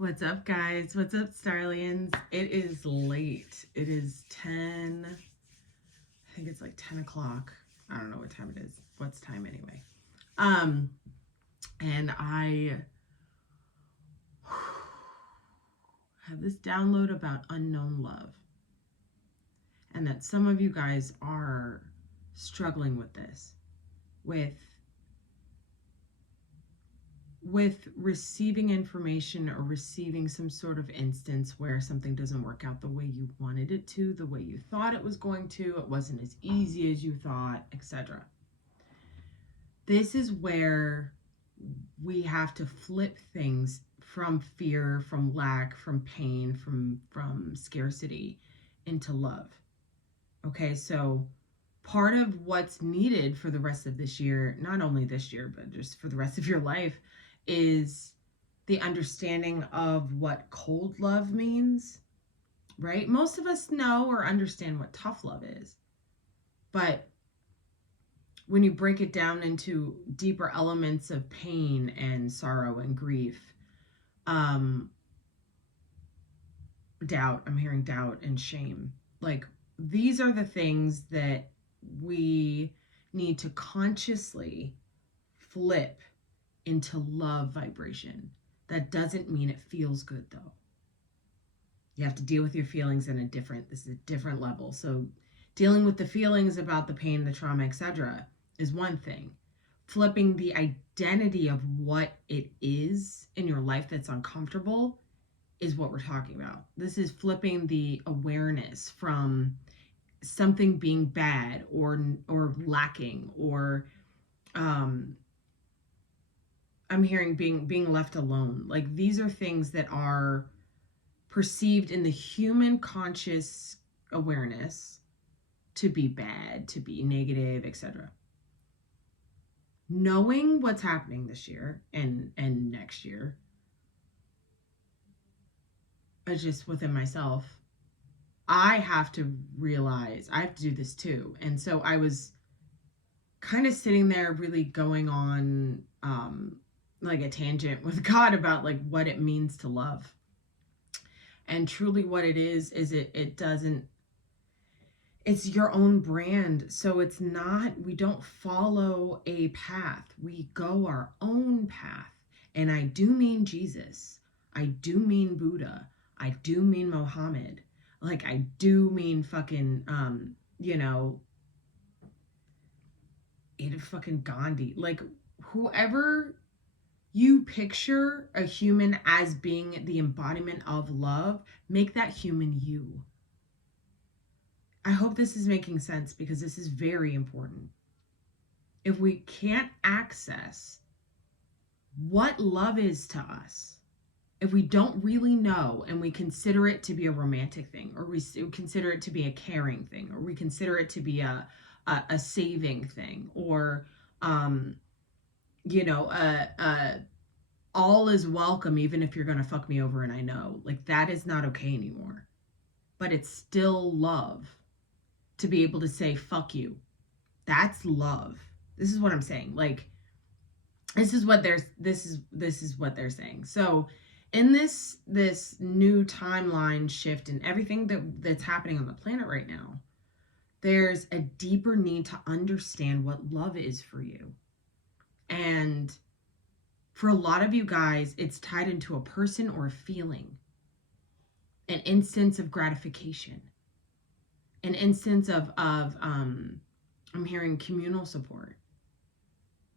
What's up, guys? What's up, Starlians? It is late. It is 10. I think it's like 10 o'clock. I don't know what time it is. What's time anyway? And I have this download about unknown love. And that some of you guys are struggling with this. With receiving information or receiving some sort of instance where something doesn't work out the way you wanted it to, the way you thought it was going to, it wasn't as easy as you thought, etc. This is where we have to flip things from fear, from lack, from pain, from scarcity into love. Okay, so part of what's needed for the rest of this year, not only this year, but just for the rest of your life, is the understanding of what cold love means, right? Most of us know or understand what tough love is. But when you break it down into deeper elements of pain and sorrow and grief, doubt, I'm hearing doubt and shame. Like, these are the things that we need to consciously flip into love vibration. That doesn't mean it feels good, though. You have to deal with your feelings this is a different level. So dealing with the feelings about the pain, the trauma, etc. is one thing. Flipping the identity of what it is in your life that's uncomfortable is what we're talking about. This is flipping the awareness from something being bad or lacking or I'm hearing being left alone. Like, these are things that are perceived in the human conscious awareness to be bad, to be negative, etc. Knowing what's happening this year and next year, just within myself, I have to realize I have to do this too. And so I was kind of sitting there really going on like a tangent with God about like what it means to love. And truly what it is it doesn't, it's your own brand. So it's not, we don't follow a path. We go our own path. And I do mean Jesus. I do mean Buddha. I do mean Mohammed. Like, I do mean fucking, fucking Gandhi. Like, whoever you picture a human as being the embodiment of love, make that human you. I hope this is making sense because this is very important. If we can't access what love is to us, if we don't really know and we consider it to be a romantic thing, or we consider it to be a caring thing, or we consider it to be a saving thing, or all is welcome even if you're going to fuck me over and I know, like, that is not okay anymore. But it's still love to be able to say fuck you. That's love. This is what I'm saying. Like, this is what they're saying. So in this new timeline shift and everything that's happening on the planet right now, there's a deeper need to understand what love is for you. And for a lot of you guys, it's tied into a person or a feeling, an instance of gratification, an instance of I'm hearing communal support.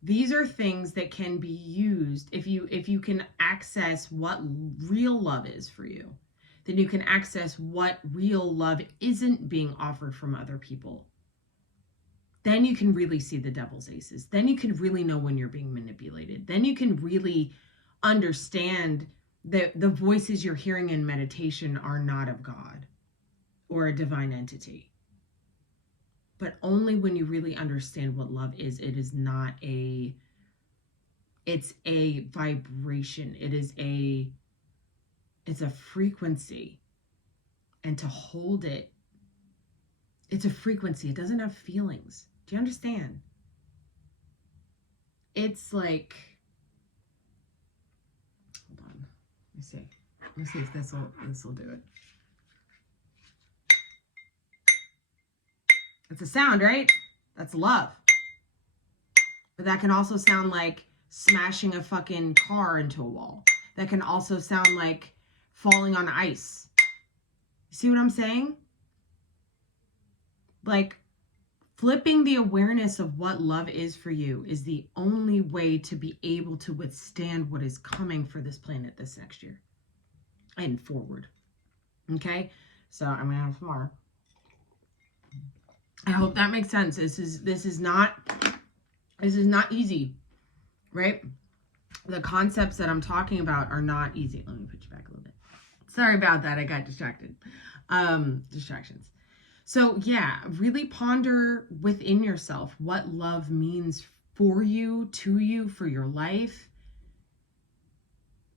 These are things that can be used if you can access what real love is for you. Then you can access what real love isn't being offered from other people. Then you can really see the devil's aces. Then you can really know when you're being manipulated. Then you can really understand that the voices you're hearing in meditation are not of God or a divine entity. But only when you really understand what love is. It is not it's a vibration. It's a frequency. And to hold it, it's a frequency. It doesn't have feelings. Do you understand? It's like, hold on, let me see. Let's see if this will do it. It's a sound, right? That's love. But that can also sound like smashing a fucking car into a wall. That can also sound like falling on ice. You see what I'm saying? Like, flipping the awareness of what love is for you is the only way to be able to withstand what is coming for this planet this next year and forward. Okay? So I'm going to have some more. I hope that makes sense. This is not easy, right? The concepts that I'm talking about are not easy. Let me put you back a little bit. Sorry about that. I got distracted. Distractions. So yeah, really ponder within yourself what love means for you, to you, for your life.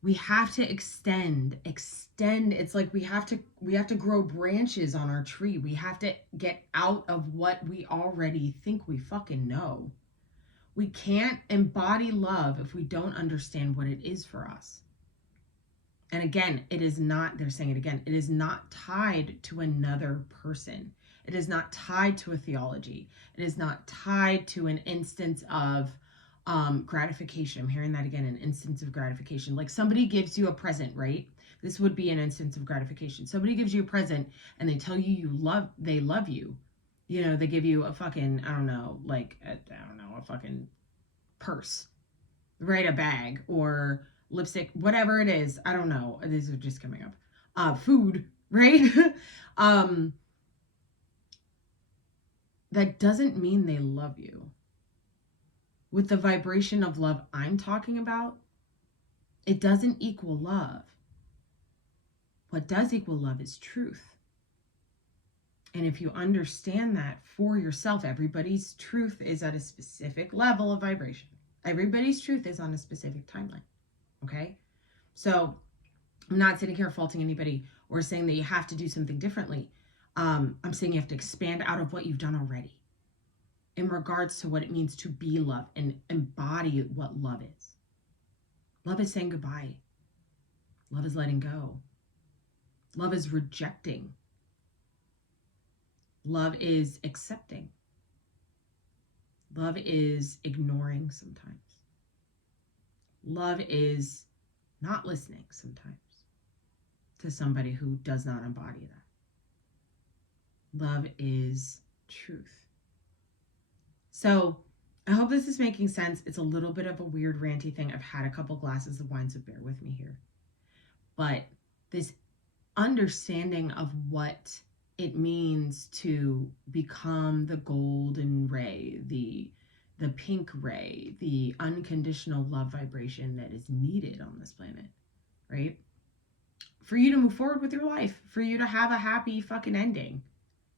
We have to extend. It's like we have to grow branches on our tree. We have to get out of what we already think we fucking know. We can't embody love if we don't understand what it is for us. And again, it is not, they're saying it again, it is not tied to another person. It is not tied to a theology. It is not tied to an instance of gratification. I'm hearing that again, an instance of gratification. Like somebody gives you a present, right? This would be an instance of gratification. Somebody gives you a present and they tell you they love you. You know, they give you a fucking, I don't know, like, a fucking purse, right? A bag or lipstick, whatever it is. I don't know. These are just coming up. Food, right? That doesn't mean they love you. With the vibration of love I'm talking about, it doesn't equal love. What does equal love is truth. And if you understand that for yourself, everybody's truth is at a specific level of vibration. Everybody's truth is on a specific timeline. Okay? So I'm not sitting here faulting anybody or saying that you have to do something differently. I'm saying you have to expand out of what you've done already in regards to what it means to be love and embody what love is. Love is saying goodbye. Love is letting go. Love is rejecting. Love is accepting. Love is ignoring sometimes. Love is not listening sometimes to somebody who does not embody that. Love is truth. So I hope this is making sense. It's a little bit of a weird ranty thing. I've had a couple glasses of wine, so bear with me here. But this understanding of what it means to become the golden ray, the pink ray, the unconditional love vibration that is needed on this planet, right? For you to move forward with your life, for you to have a happy fucking ending,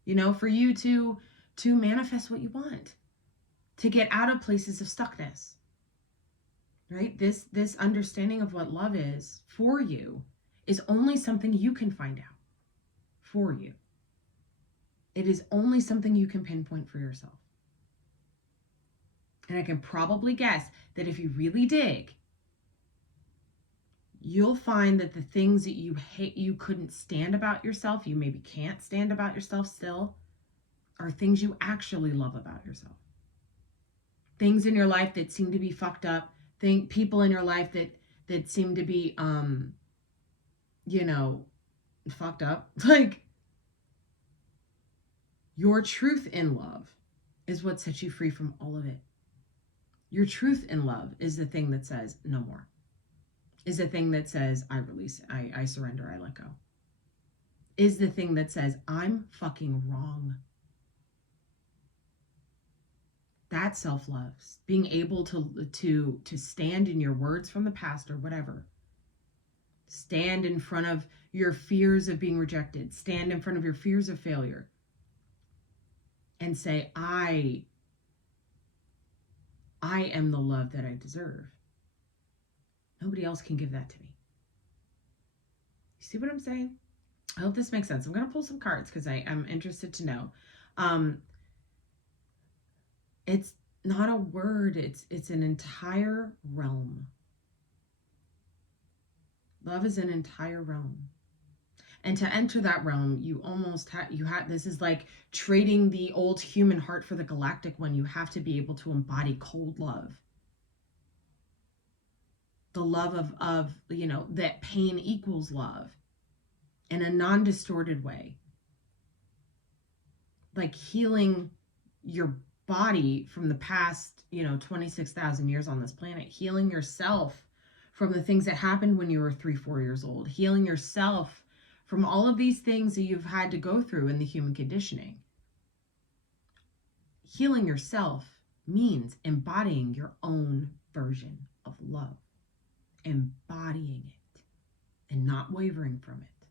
you know, for you to manifest what you want, to get out of places of stuckness, right? This understanding of what love is for you is only something you can find out for you. It is only something you can pinpoint for yourself. And I can probably guess that if you really dig, you'll find that the things that you hate, you couldn't stand about yourself, you maybe can't stand about yourself still, are things you actually love about yourself. Things in your life that seem to be fucked up, people in your life that seem to be, fucked up. Like, your truth in love is what sets you free from all of it. Your truth in love is the thing that says no more. Is the thing that says I release, I surrender, I let go. Is the thing that says I'm fucking wrong. That's self-love. Being able to stand in your words from the past or whatever. Stand in front of your fears of being rejected. Stand in front of your fears of failure. And say, I am the love that I deserve. Nobody else can give that to me. You see what I'm saying? I hope this makes sense. I'm going to pull some cards because I am interested to know. It's not a word. It's an entire realm. Love is an entire realm. And to enter that realm, you almost this is like trading the old human heart for the galactic one. You have to be able to embody cold love. The love of that pain equals love in a non-distorted way. Like healing your body from the past, 26,000 years on this planet, healing yourself from the things that happened when you were 3-4 years old, healing yourself from all of these things that you've had to go through in the human conditioning. Healing yourself means embodying your own version of love, embodying it and not wavering from it.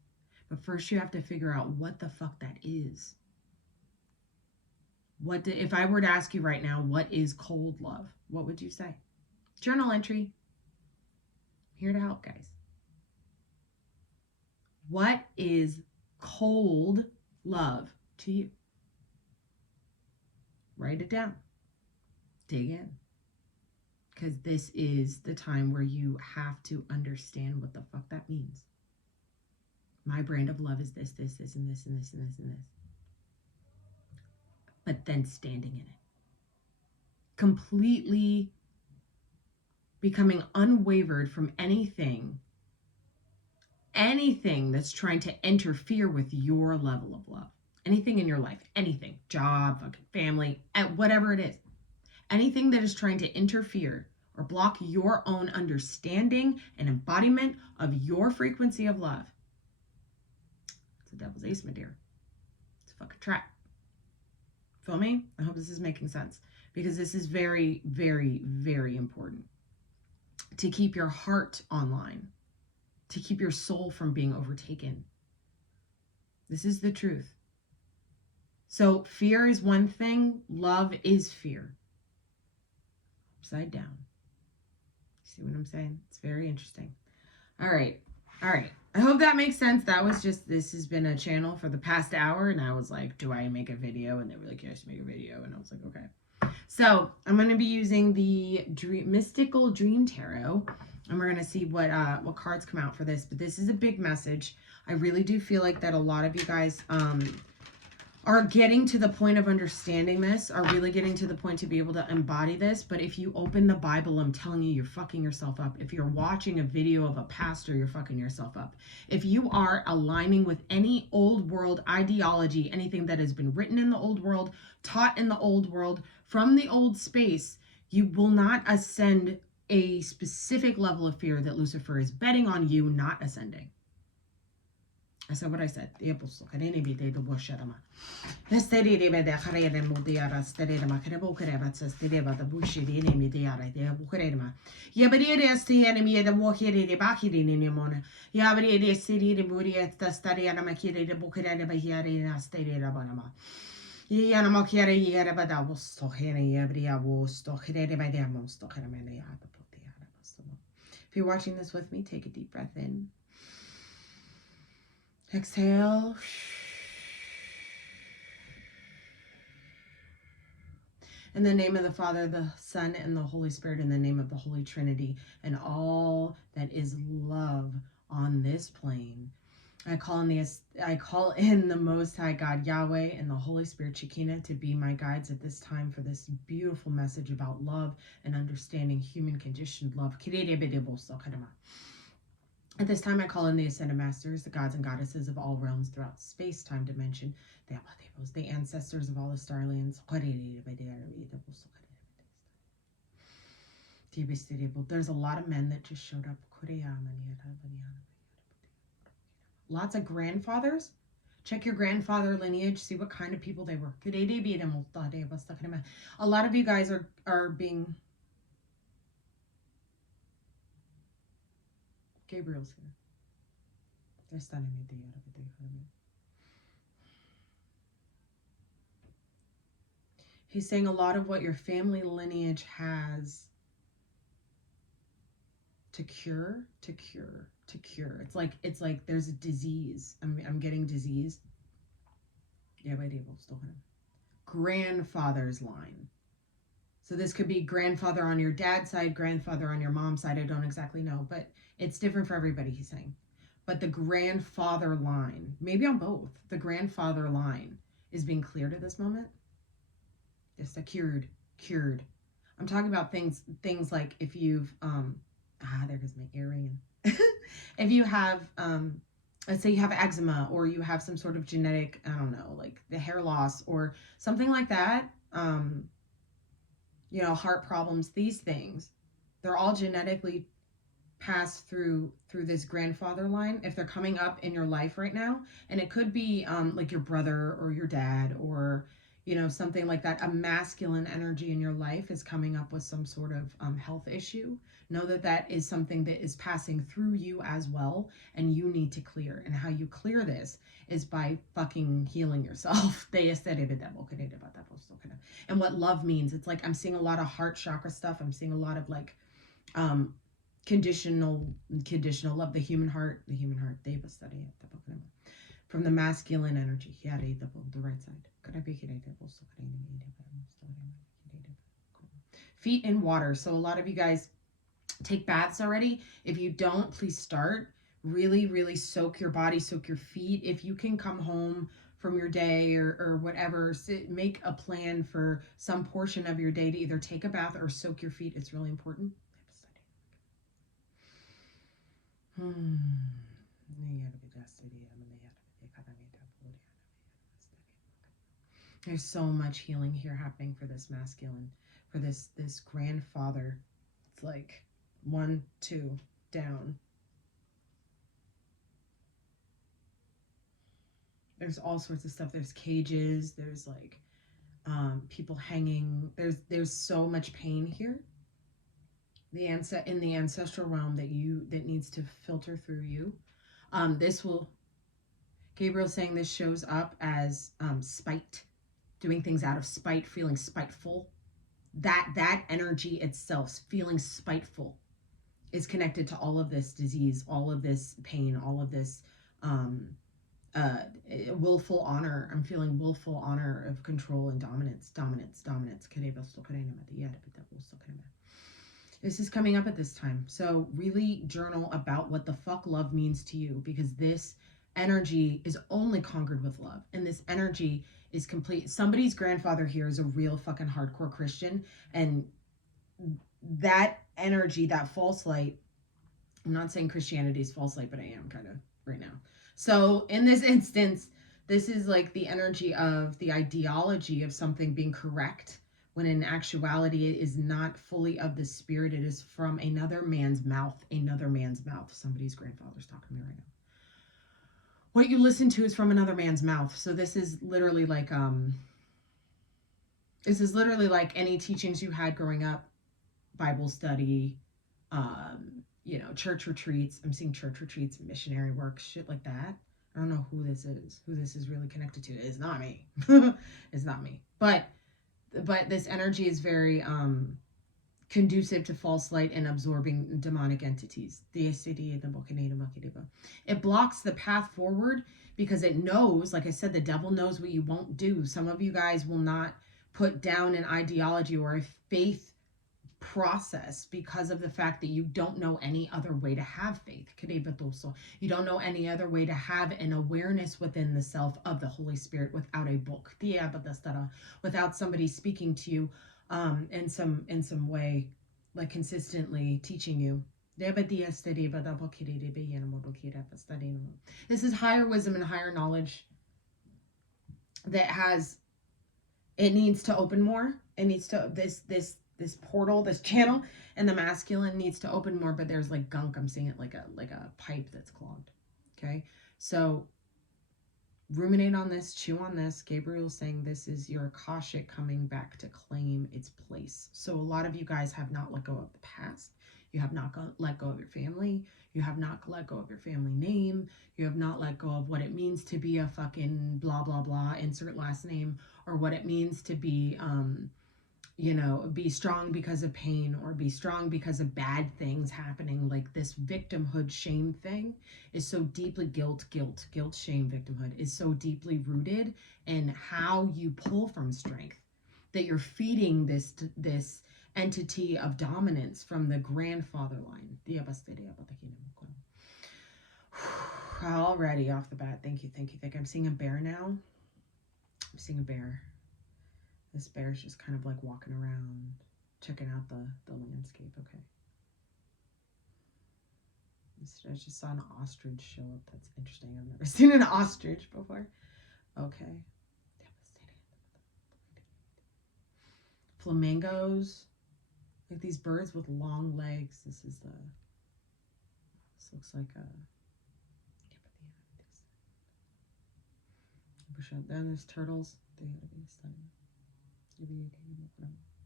But first you have to figure out what the fuck that is. If I were to ask you right now, what is cold love? What would you say? Journal entry. Here to help, guys. What is cold love to you? Write it down. Dig in. Because this is the time where you have to understand what the fuck that means. My brand of love is this, and this, and this, and this, and this. But then standing in it. Completely becoming unwavered from anything that's trying to interfere with your level of love. Anything in your life, anything, job, fucking family, whatever it is. Anything that is trying to interfere or block your own understanding and embodiment of your frequency of love. It's a devil's ace, my dear. It's a fucking trap. Feel me? I hope this is making sense, because this is very, very, very important to keep your heart online, to keep your soul from being overtaken. This is the truth. So fear is one thing. Love is fear. Upside down. See what I'm saying? It's very interesting. All right. I hope that makes sense. This has been a channel for the past hour, and I was like, do I make a video? And they were like, yes, make a video. And I was like, okay. So I'm going to be using the Mystical Dream Tarot, and we're going to see what cards come out for this. But this is a big message. I really do feel like that a lot of you guys are getting to the point of understanding this, are really getting to the point to be able to embody this. But if you open the Bible, I'm telling you, you're fucking yourself up. If you're watching a video of a pastor, you're fucking yourself up. If you are aligning with any old world ideology, anything that has been written in the old world, taught in the old world, from the old space, you will not ascend a specific level of fear that Lucifer is betting on you not ascending. I said what I said. If you're watching this with me, take a deep breath in. Exhale. In the name of the Father, the Son, and the Holy Spirit, in the name of the Holy Trinity, and all that is love on this plane, I call in the Most High God, Yahweh, and the Holy Spirit, Shekinah, to be my guides at this time for this beautiful message about love and understanding human conditioned love. At this time, I call in the Ascended Masters, the gods and goddesses of all realms throughout space-time dimension, the ancestors of all the Starlians. There's a lot of men that just showed up. Lots of grandfathers. Check your grandfather lineage. See what kind of people they were. A lot of you guys are being... Gabriel's here. He's saying a lot of what your family lineage has to cure. It's like there's a disease. I'm getting disease. Grandfather's line. So this could be grandfather on your dad's side, grandfather on your mom's side. I don't exactly know, but it's different for everybody, he's saying. But the grandfather line, maybe on both, the grandfather line is being cleared at this moment. Just a cured. I'm talking about things like if you've there goes my earring. If you have let's say you have eczema, or you have some sort of genetic, I don't know, like the hair loss or something like that, heart problems, these things, they're all genetically pass through this grandfather line if they're coming up in your life right now. And it could be like your brother or your dad, or something like that. A masculine energy in your life is coming up with some sort of health issue. Know that that is something that is passing through you as well, and you need to clear. And how you clear this is by fucking healing yourself. And what love means, it's like I'm seeing a lot of heart chakra stuff. I'm seeing a lot of like conditional love, the human heart, from the masculine energy. The right side. Feet in water. So a lot of you guys take baths already. If you don't, please start. Really soak your body, soak your feet. If you can come home from your day or whatever, make a plan for some portion of your day to either take a bath or soak your feet. It's really important. There's so much healing here happening for this masculine, for this grandfather. It's like 1, 2 down. There's all sorts of stuff. There's cages. There's like people hanging. There's so much pain here. In the ancestral realm that needs to filter through you. Gabriel's saying this shows up as spite, doing things out of spite, feeling spiteful. That energy itself, feeling spiteful, is connected to all of this disease, all of this pain, all of this willful honor. I'm feeling willful honor of control and dominance. This is coming up at this time. So really journal about what the fuck love means to you, because this energy is only conquered with love. And this energy is complete. Somebody's grandfather here is a real fucking hardcore Christian. And that energy, that false light, I'm not saying Christianity is false light, but I am kind of right now. So in this instance, this is like the energy of the ideology of something being correct, when in actuality it is not fully of the spirit. It is from another man's mouth. Somebody's grandfather's talking to me right now. What you listen to is from another man's mouth. So this is literally like any teachings you had growing up, Bible study, church retreats. I'm seeing church retreats, missionary work, shit like that. I don't know who this is really connected to. It's not me. It's not me. But this energy is very conducive to false light and absorbing demonic entities. It blocks the path forward because it knows, like I said, the devil knows what you won't do. Some of you guys will not put down an ideology or a faith process because of the fact that you don't know any other way to have faith. You don't know any other way to have an awareness within the self of the Holy Spirit without a book, without somebody speaking to you in some way, like consistently teaching you. This is higher wisdom and higher knowledge that it needs to open more. It needs to, this portal, this channel, and the masculine needs to open more, but there's like gunk. I'm seeing it like a pipe that's clogged. Okay, so ruminate on this, chew on this. Gabriel's saying this is your Akashic coming back to claim its place. So a lot of you guys have not let go of the past. You have not let go of your family. You have not let go of your family name. You have not let go of what it means to be a fucking blah, blah, blah, insert last name, or what it means to be, be strong because of pain, or be strong because of bad things happening. Like this victimhood shame thing is so deeply guilt, shame, victimhood is so deeply rooted in how you pull from strength. that you're feeding this entity of dominance from the grandfather line. Already off the bat, thank you. I'm seeing a bear now. I'm seeing a bear. This bear's just kind of like walking around, checking out the landscape. Okay. I just saw an ostrich show up. That's interesting. I've never seen an ostrich before. Okay. Flamingos. Like these birds with long legs. This looks like a... Then there's turtles.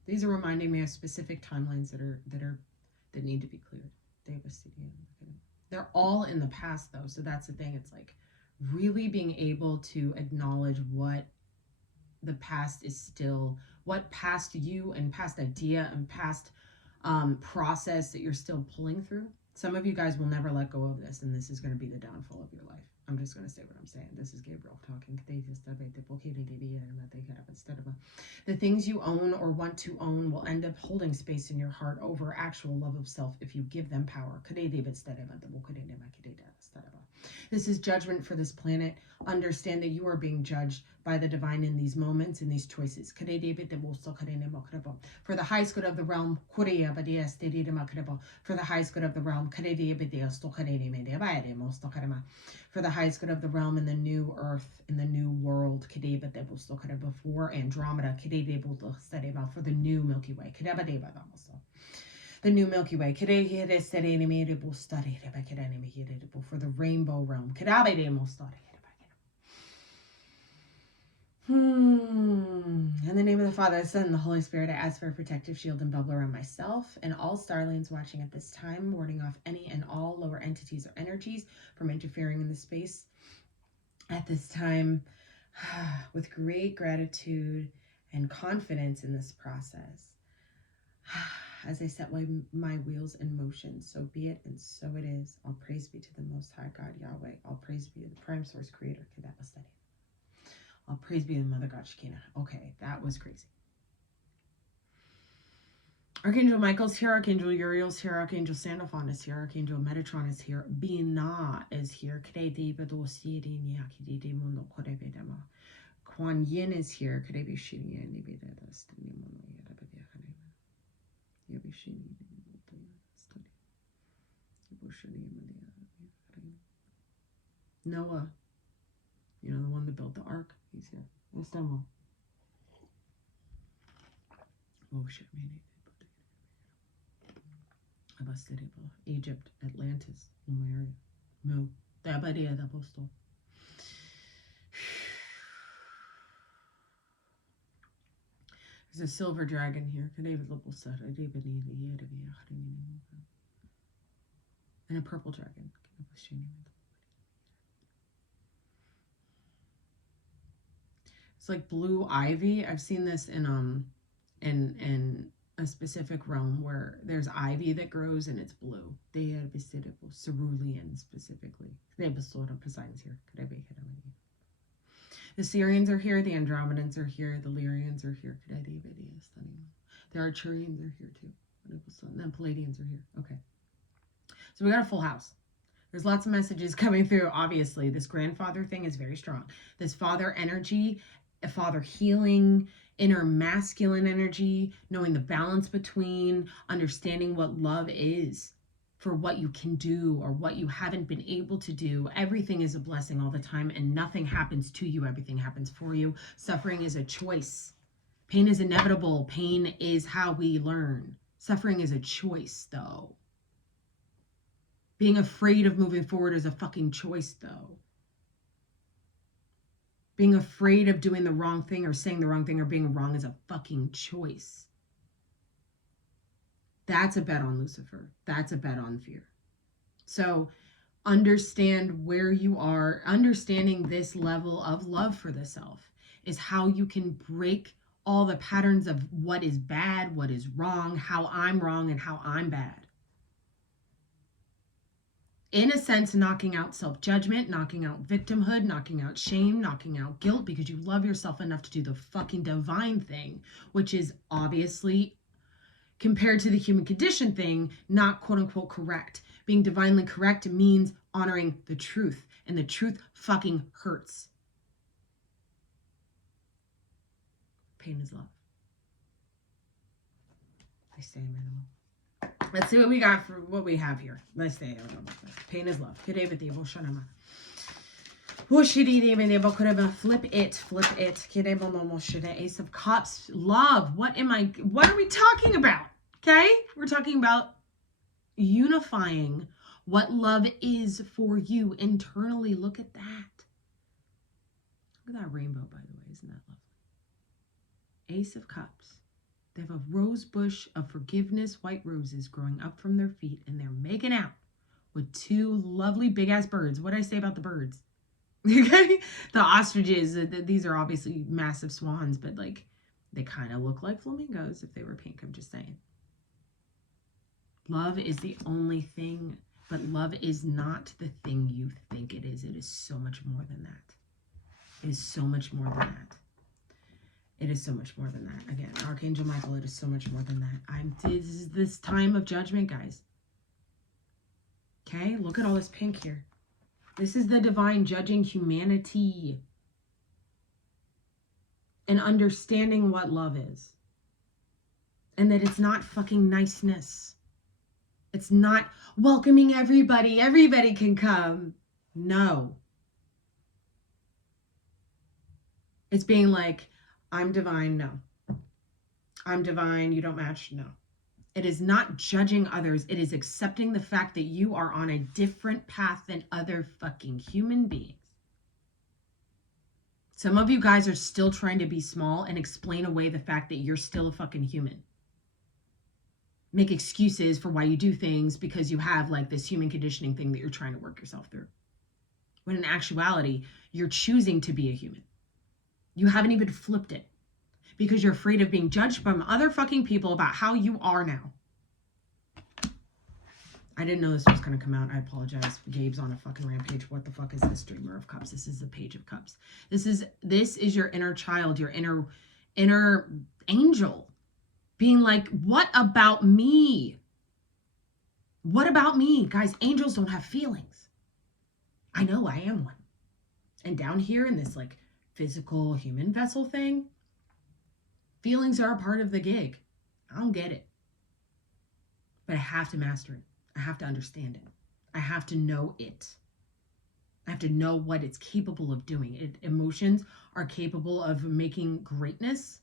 These are reminding me of specific timelines that need to be cleared. They're all in the past though, so that's the thing. It's like really being able to acknowledge what the past is still, what past you and past idea and past process that you're still pulling through. Some of you guys will never let go of this, and this is going to be the downfall of your life. I'm just going to say what I'm saying. This is Gabriel talking. The things you own or want to own will end up holding space in your heart over actual love of self if you give them power. This is judgment for this planet. Understand that you are being judged by the divine in these moments, in these choices. For the highest good of the realm, for the highest good of the realm, for the highest good of the realm in the new earth, in the new world, before Andromeda, for the new Milky Way. The new Milky Way. For the rainbow realm. In the name of the Father, the Son, and the Holy Spirit, I ask for a protective shield and bubble around myself and all starlings watching at this time, warding off any and all lower entities or energies from interfering in the space at this time, with great gratitude and confidence in this process. As I set my wheels in motion, so be it and so it is. All praise be to the Most High God, Yahweh. All praise be to the Prime Source Creator, all praise be to Mother God Shekinah. Okay, that was crazy. Archangel Michael's here, Archangel Uriel's here, Archangel Sandalphon is here, Archangel Metatron is here, Binah is here, Kuan Yin is here, Noah, you know, the one that built the ark, he's here. Egypt, Atlantis, Lemuria, Mu, the Abadia da Apostol. There's a silver dragon here. And a purple dragon. It's like blue ivy. I've seen this in a specific realm where there's ivy that grows and it's blue. Cerulean specifically. Poseidon's here. The Syrians are here, the Andromedans are here, the Lyrians are here. The Arcturians are here too. And then Palladians are here. Okay. So we got a full house. There's lots of messages coming through. Obviously, this grandfather thing is very strong. This father energy, a father healing, inner masculine energy, knowing the balance between, understanding what love is for what you can do or what you haven't been able to do. Everything is a blessing all the time, and nothing happens to you. Everything happens for you. Suffering is a choice. Pain is inevitable. Pain is how we learn. Suffering is a choice, though. Being afraid of moving forward is a fucking choice, though. Being afraid of doing the wrong thing or saying the wrong thing or being wrong is a fucking choice. That's a bet on Lucifer. That's a bet on fear. So understand where you are. Understanding this level of love for the self is how you can break all the patterns of what is bad, what is wrong, how I'm wrong, and how I'm bad. in a sense, knocking out self-judgment, knocking out victimhood, knocking out shame, knocking out guilt, because you love yourself enough to do the fucking divine thing, which is obviously, compared to the human condition thing, not quote unquote correct. Being divinely correct means honoring the truth, and the truth fucking hurts. Pain is love. I say minimal. Let's see what we got for what we have here. Let's say pain is love. Flip it. Ace of Cups. Love. What are we talking about? Okay? We're talking about unifying what love is for you internally. Look at that. Look at that rainbow, by the way. Isn't that lovely? Ace of Cups. They have a rose bush of forgiveness, white roses growing up from their feet, and they're making out with two lovely big-ass birds. What did I say about the birds? Okay? The ostriches, these are obviously massive swans, but like they kind of look like flamingos if they were pink. I'm just saying. Love is the only thing, but love is not the thing you think it is. It is so much more than that. It is so much more than that. It is so much more than that. Again, Archangel Michael, it is so much more than that. This is this time of judgment, guys. Okay, look at all this pink here. This is the divine judging humanity and understanding what love is. And that it's not fucking niceness. It's not welcoming everybody. Everybody can come. No. It's being like, I'm divine, no. I'm divine, you don't match, no. It is not judging others. It is accepting the fact that you are on a different path than other fucking human beings. Some of you guys are still trying to be small and explain away the fact that you're still a fucking human. Make excuses for why you do things because you have like this human conditioning thing that you're trying to work yourself through. When in actuality, you're choosing to be a human. You haven't even flipped it because you're afraid of being judged from other fucking people about how you are now. I didn't know this was going to come out. I apologize. Gabe's on a fucking rampage. What the fuck is this? Dreamer of Cups. This is the Page of Cups. This is your inner child, your inner angel being like, what about me? What about me? Guys, angels don't have feelings. I know, I am one. And down here in this like physical human vessel thing, feelings are a part of the gig. I don't get it. But I have to master it. I have to understand it. I have to know it. I have to know what it's capable of doing. Emotions are capable of making greatness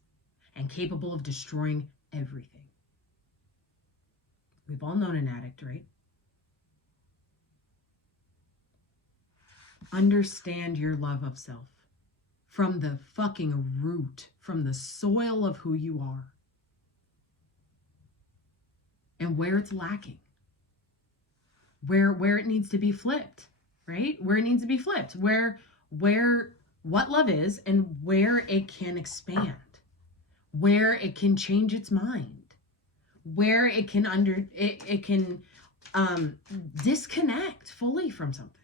and capable of destroying everything. We've all known an addict, right? Understand your love of self. From the fucking root, from the soil of who you are. And where it's lacking. Where it needs to be flipped, right? Where it needs to be flipped. Where what love is and where it can expand. Where it can change its mind. Where it can disconnect fully from something.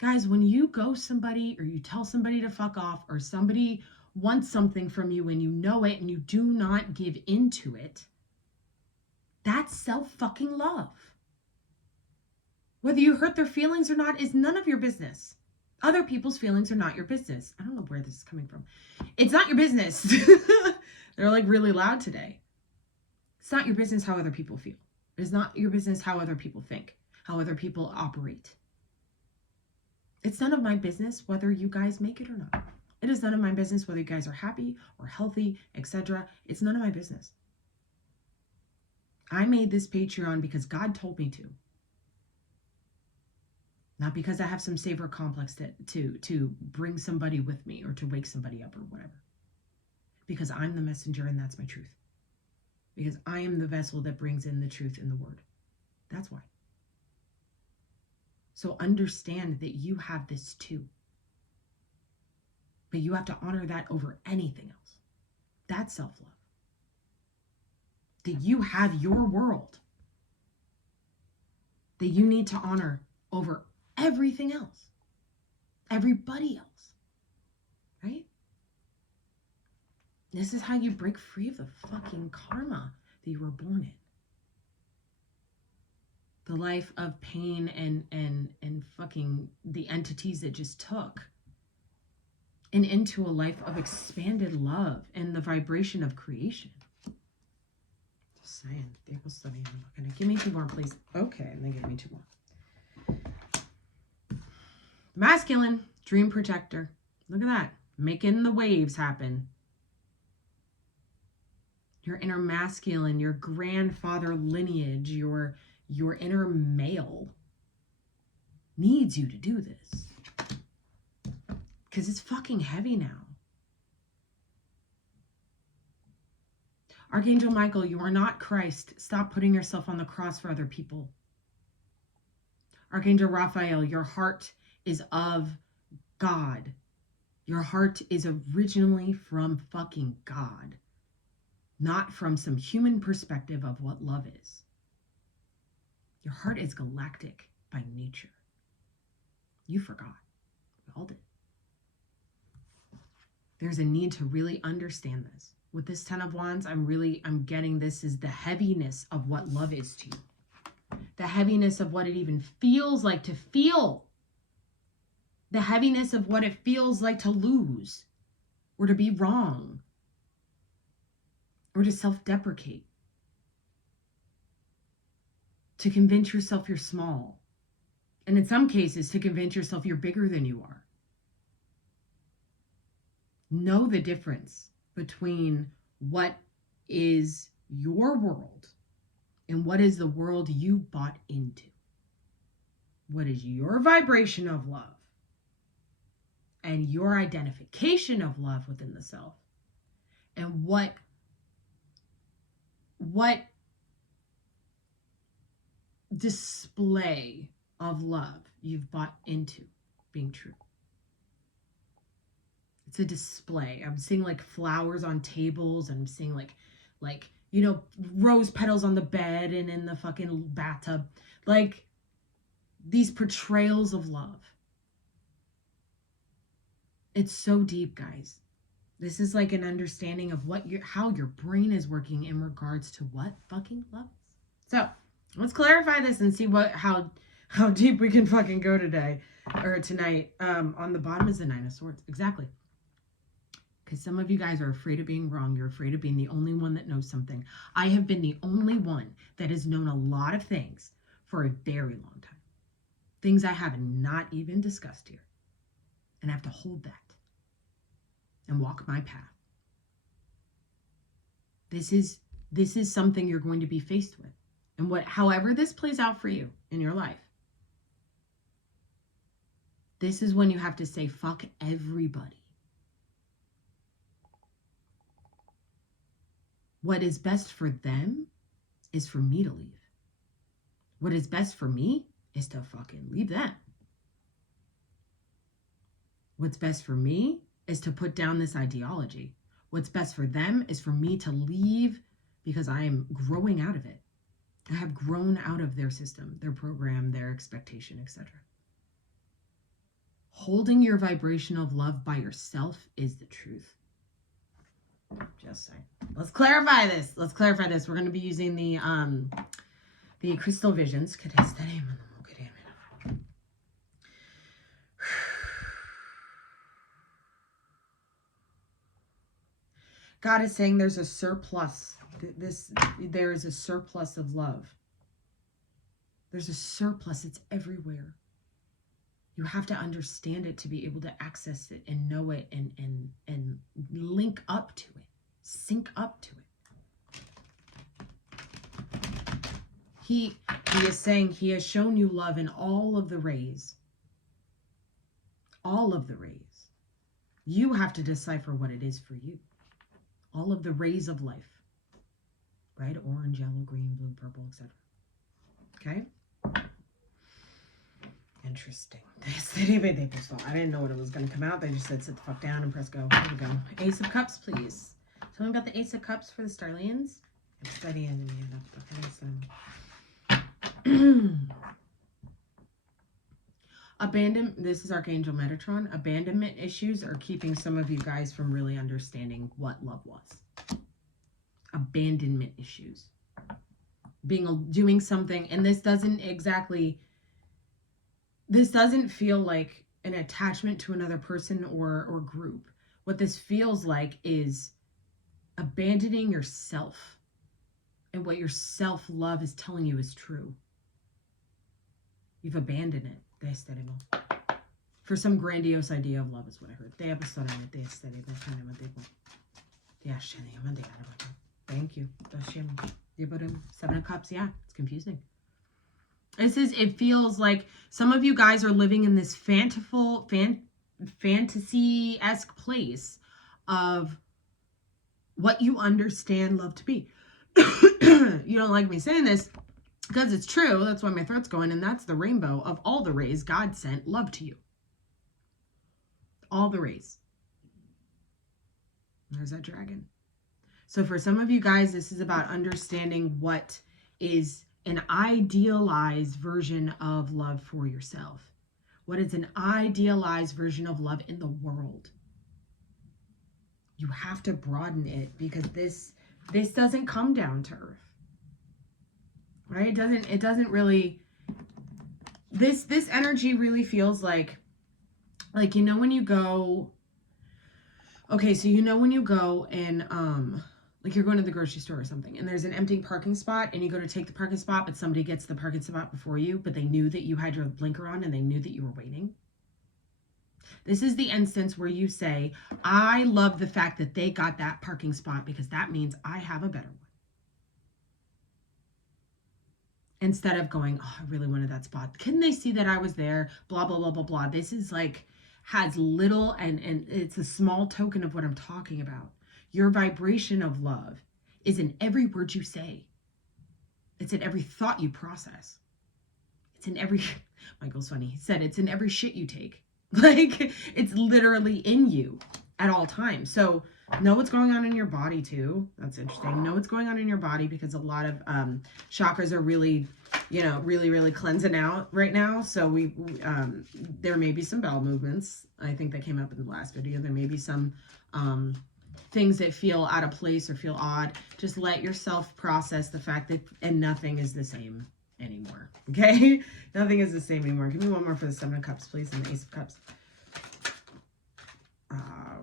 Guys, when you ghost somebody or you tell somebody to fuck off or somebody wants something from you and you know it and you do not give into it, that's self-fucking love. Whether you hurt their feelings or not is none of your business. Other people's feelings are not your business. I don't know where this is coming from. It's not your business. They're like really loud today. It's not your business how other people feel. It's not your business how other people think, how other people operate. It's none of my business whether you guys make it or not. It is none of my business whether you guys are happy or healthy, etc. It's none of my business. I made this Patreon because God told me to. Not because I have some savior complex to bring somebody with me or to wake somebody up or whatever. Because I'm the messenger and that's my truth. Because I am the vessel that brings in the truth in the word. That's why. So understand that you have this too. But you have to honor that over anything else. That's self-love. That you have your world. that you need to honor over everything else, everybody else, right? This is how you break free of the fucking karma that you were born in. The life of pain and fucking the entities it just took. And into a life of expanded love and the vibration of creation. Just saying. People studying. I'm looking. Give me 2 more, please. Okay, and then give me 2 more. Masculine, dream protector. Look at that. Making the waves happen. Your inner masculine, your grandfather lineage, your inner male needs you to do this. Because it's fucking heavy now. Archangel Michael, you are not Christ. Stop putting yourself on the cross for other people. Archangel Raphael, your heart is of God. Your heart is originally from fucking God. Not from some human perspective of what love is. Your heart is galactic by nature. You forgot. We all did. There's a need to really understand this. With this 10 of Wands, I'm getting this is the heaviness of what love is to you. The heaviness of what it even feels like to feel. The heaviness of what it feels like to lose or to be wrong or to self-deprecate. To convince yourself you're small. And in some cases, to convince yourself you're bigger than you are. Know the difference between what is your world and what is the world you bought into. What is your vibration of love and your identification of love within the self, and what display of love you've bought into being true. It's a display. I'm seeing like flowers on tables, and I'm seeing like rose petals on the bed and in the fucking bathtub. Like these portrayals of love. It's so deep, guys. This is like an understanding of how your brain is working in regards to what fucking love is. So let's clarify this and see how deep we can fucking go today or tonight. On the bottom is the 9 of Swords. Exactly. Because some of you guys are afraid of being wrong. You're afraid of being the only one that knows something. I have been the only one that has known a lot of things for a very long time. Things I have not even discussed here. And I have to hold that and walk my path. This is something you're going to be faced with. And however this plays out for you in your life, this is when you have to say, fuck everybody. What is best for them is for me to leave. What is best for me is to fucking leave them. What's best for me is to put down this ideology. What's best for them is for me to leave because I am growing out of it. I have grown out of their system, their program, their expectation, etc. Holding your vibration of love by yourself is the truth. Just saying. Let's clarify this. We're going to be using the crystal visions. God is saying there's a surplus. There is a surplus of love. There's a surplus. It's everywhere. You have to understand it to be able to access it and know it and link up to it. Sync up to it. He is saying he has shown you love in all of the rays. All of the rays. You have to decipher what it is for you. All of the rays of life. Red, orange, yellow, green, blue, purple, etc. Okay? Interesting. I didn't know what it was going to come out. They just said sit the fuck down and press go. Here we go. Ace of Cups, please. Tell me about the Ace of Cups for the Starlians. I'm studying the man. This is Archangel Metatron. Abandonment issues are keeping some of you guys from really understanding what love was. Abandonment issues. Doing something, and this doesn't feel like an attachment to another person or group. What this feels like is abandoning yourself and what your self-love is telling you is true. You've abandoned it. For some grandiose idea of love is what I heard. Thank you. 7 of Cups. Yeah, it's confusing. It feels like some of you guys are living in this fantasy-esque place of what you understand love to be. You don't like me saying this because it's true. That's why my throat's going. And that's the rainbow of all the rays God sent love to you. All the rays. There's that dragon. So for some of you guys, this is about understanding what is an idealized version of love for yourself. What is an idealized version of love in the world? You have to broaden it because this doesn't come down to earth. Right? It doesn't really, this energy really feels like, you know, when you go, okay, so you know when you go and, like you're going to the grocery store or something and there's an empty parking spot and you go to take the parking spot, but somebody gets the parking spot before you, but they knew that you had your blinker on and they knew that you were waiting. This is the instance where you say, I love the fact that they got that parking spot because that means I have a better one. Instead of going, oh, I really wanted that spot. Couldn't they see that I was there? Blah, blah, blah, blah, blah. This is like, has little, and it's a small token of what I'm talking about. Your vibration of love is in every word you say. It's in every thought you process. It's in every, Michael's funny. He said, it's in every shit you take. Like, it's literally in you at all times. So know what's going on in your body too. That's interesting. Know what's going on in your body because a lot of chakras are really, really cleansing out right now. So there may be some bowel movements. I think that came up in the last video. There may be some things that feel out of place or feel odd. Just let yourself process the fact that, and nothing is the same anymore. Okay? Nothing is the same anymore. Give me one more for the 7 of Cups, please, and the Ace of Cups.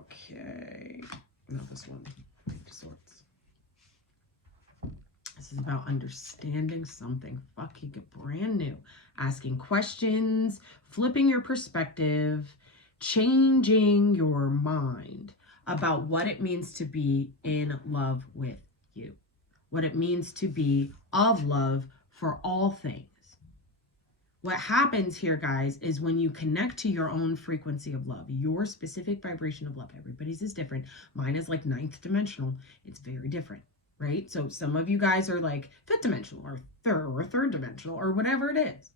Okay. Not this one. Page of Swords. This is about understanding something fucking brand new. Asking questions, flipping your perspective, changing your mind about what it means to be in love with you. What it means to be of love for all things. What happens here, guys, is when you connect to your own frequency of love, your specific vibration of love, everybody's is different. Mine is like 9th dimensional. It's very different, right? So some of you guys are like 5th dimensional or 3rd dimensional or whatever it is,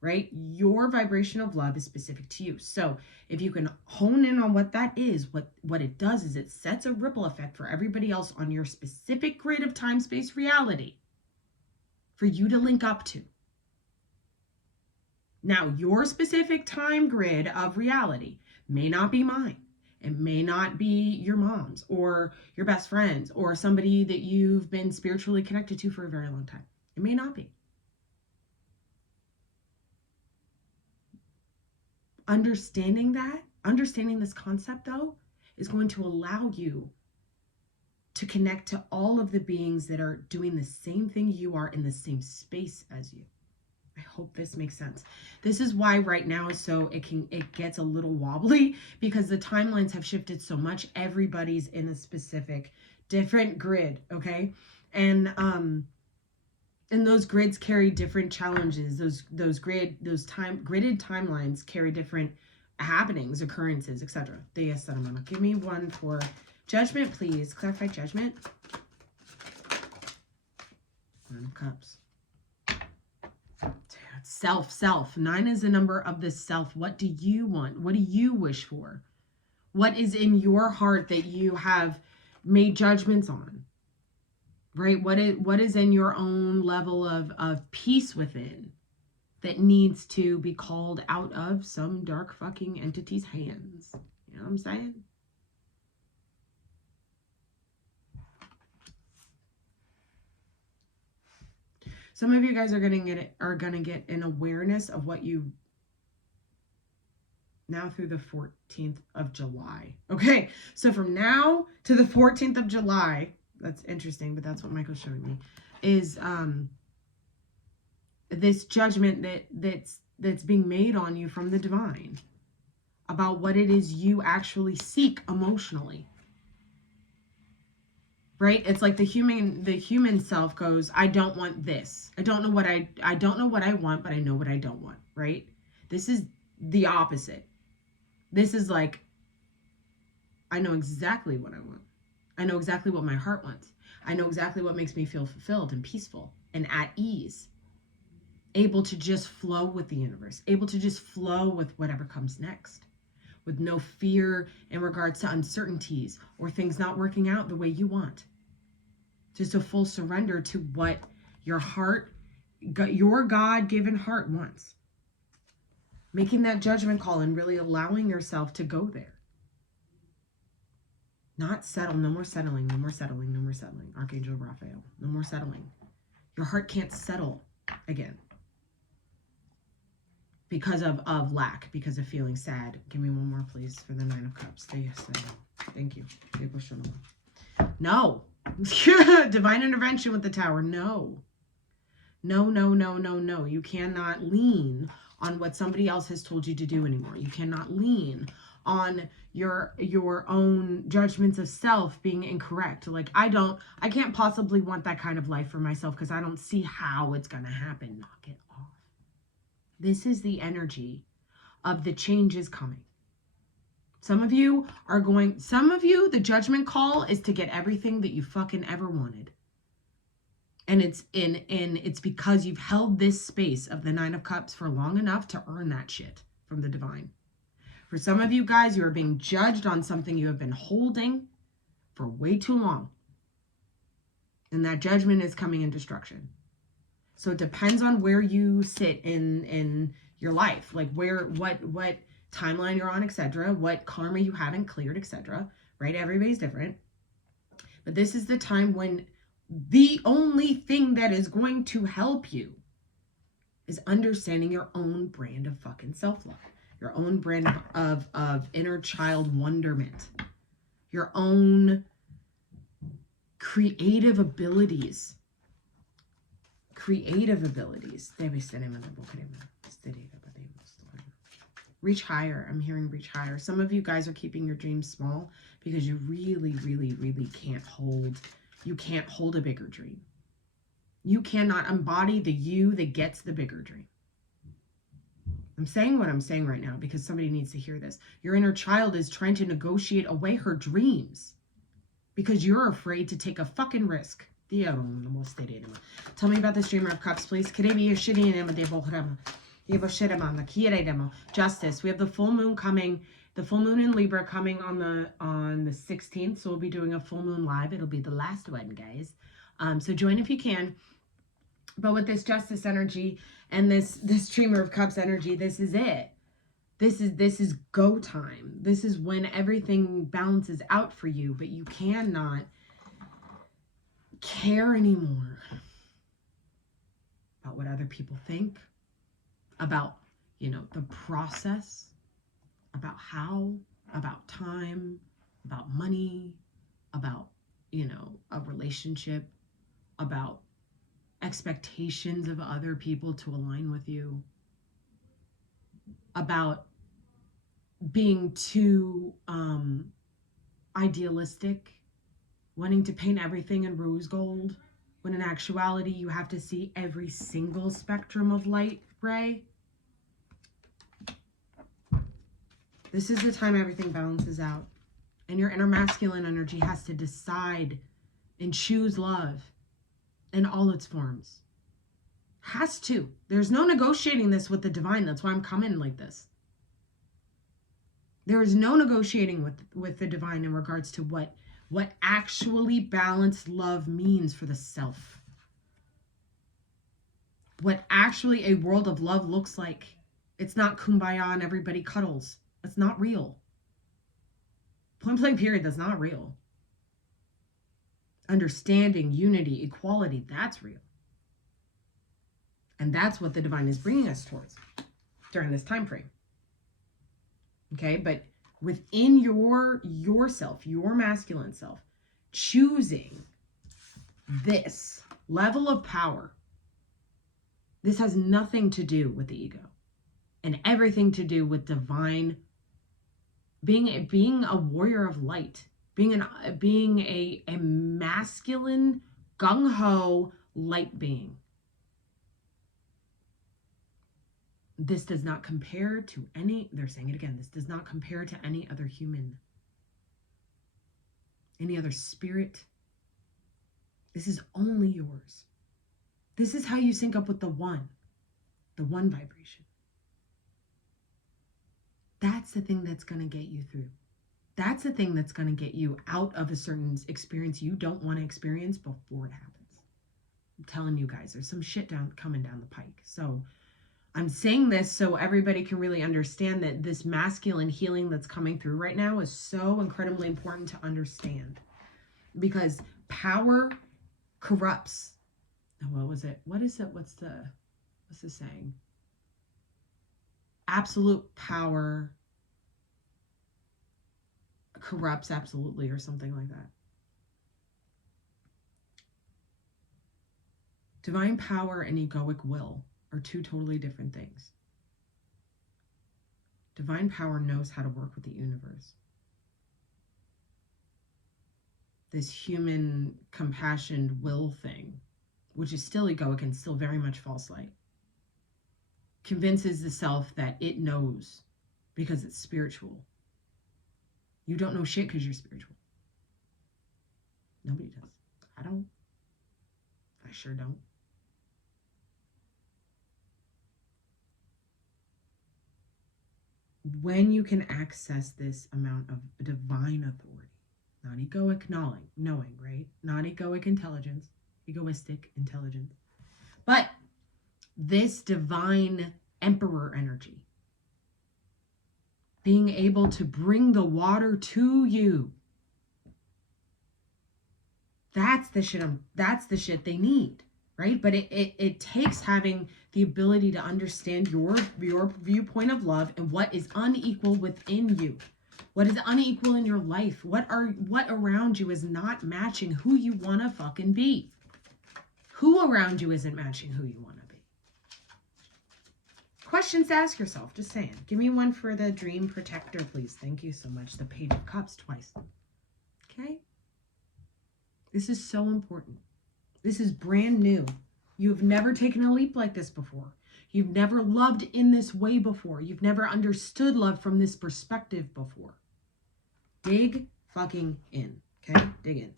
right? Your vibration of love is specific to you. So if you can hone in on what that is, what it does is it sets a ripple effect for everybody else on your specific grid of time, space, reality for you to link up to. Now, your specific time grid of reality may not be mine. It may not be your mom's or your best friend's or somebody that you've been spiritually connected to for a very long time. It may not be. Understanding this concept, though, is going to allow you to connect to all of the beings that are doing the same thing you are in the same space as you. I hope this makes sense. This is why right now it gets a little wobbly because the timelines have shifted so much. Everybody's in a specific different grid, okay? And those grids carry different challenges. Those gridded timelines carry different happenings, occurrences, etc. Give me one for Judgment, please. Clarify Judgment. 9 of Cups. Self. 9 is the number of the self. What do you want? What do you wish for? What is in your heart that you have made judgments on? Right? What is in your own level of peace within that needs to be called out of some dark fucking entity's hands. You know what I'm saying? Some of you guys are gonna get an awareness of what you now through the 14th of July. Okay, so from now to the 14th of July, that's interesting, but that's what Michael's showing me, is this judgment that's being made on you from the divine about what it is you actually seek emotionally. Right? It's like the human self goes, I don't want this. I don't know what I want, but I know what I don't want, right? This is the opposite. This is like, I know exactly what I want. I know exactly what my heart wants. I know exactly what makes me feel fulfilled and peaceful and at ease. Able to just flow with the universe. Able to just flow with whatever comes next. With no fear in regards to uncertainties or things not working out the way you want. Just a full surrender to what your heart, your God-given heart wants. Making that judgment call and really allowing yourself to go there. Not settle. No more settling. No more settling. No more settling. Archangel Raphael. No more settling. Your heart can't settle again. Because of lack. Because of feeling sad. Give me one more, please, for the 9 of Cups. Yes, thank you. No. Divine intervention with the Tower. No. No, no, no, no, no. You cannot lean on what somebody else has told you to do anymore. You cannot lean on your own judgments of self being incorrect. Like, I can't possibly want that kind of life for myself because I don't see how it's going to happen. Knock it off. This is the energy of the changes coming. Some of you, the judgment call is to get everything that you fucking ever wanted. And it's because you've held this space of the 9 of Cups for long enough to earn that shit from the divine. For some of you guys, you are being judged on something you have been holding for way too long. And that judgment is coming in destruction. So it depends on where you sit in your life. Like what timeline you're on, etc. What karma you haven't cleared, etc. Right? Everybody's different. But this is the time when the only thing that is going to help you is understanding your own brand of fucking self-love. Your own brand of inner child wonderment. Your own creative abilities. Reach higher. I'm hearing reach higher. Some of you guys are keeping your dreams small because you really, really, really can't hold a bigger dream. You cannot embody the you that gets the bigger dream. I'm saying what I'm saying right now because somebody needs to hear this. Your inner child is trying to negotiate away her dreams because you're afraid to take a fucking risk. Tell me about this Dreamer of Cups, please. Justice. We have the full moon coming. The full moon in Libra coming on the 16th. So we'll be doing a full moon live. It'll be the last one, guys. So join if you can. But with this Justice energy and this Dreamer of Cups energy, this is it. This is go time. This is when everything balances out for you, but you cannot care anymore about what other people think, about, the process, about how, about time, about money, about, a relationship, about expectations of other people to align with you, about being too idealistic, wanting to paint everything in rose gold, when in actuality you have to see every single spectrum of light ray. This is the time everything balances out. And your inner masculine energy has to decide and choose love in all its forms. Has to. There's no negotiating this with the divine. That's why I'm coming like this. There is no negotiating with the divine in regards to what actually balanced love means for the self. what actually a world of love looks like. It's not kumbaya and everybody cuddles. It's not real. Point blank period, that's not real. Understanding, unity, equality, that's real. And that's what the divine is bringing us towards during this time frame. Okay, but within yourself, your masculine self, choosing this level of power, this has nothing to do with the ego and everything to do with divine, being a warrior of light, being a masculine, gung-ho light being. This does not compare to any, they're saying it again, this does not compare to any other human, any other spirit. This is only yours. This is how you sync up with the one vibration. That's the thing that's going to get you through. That's the thing that's going to get you out of a certain experience you don't want to experience before it happens. I'm telling you guys, there's some shit coming down the pike. So I'm saying this so everybody can really understand that this masculine healing that's coming through right now is so incredibly important to understand. Because power corrupts. What was it? What is it? What's the saying? Absolute power corrupts absolutely, or something like that. Divine power and egoic will are two totally different things. Divine power knows how to work with the universe. This human compassion will thing, which is still egoic and still very much false light, convinces the self that it knows because it's spiritual. You don't know shit because you're spiritual. Nobody does. I don't. I sure don't. When you can access this amount of divine authority, not egoic knowing, right? Not egoic intelligence, egoistic intelligence, but this divine emperor energy, being able to bring the water to you. That's the shit they need, right? But it takes having the ability to understand your viewpoint of love and what is unequal within you. What is unequal in your life? What around you is not matching who you want to fucking be? Who around you isn't matching who you want to be? Questions to ask yourself, just saying. Give me one for the Dream Protector, please. Thank you so much. The Page of Cups twice. Okay? This is so important. This is brand new. You've never taken a leap like this before. You've never loved in this way before. You've never understood love from this perspective before. Dig fucking in. Okay? Dig in.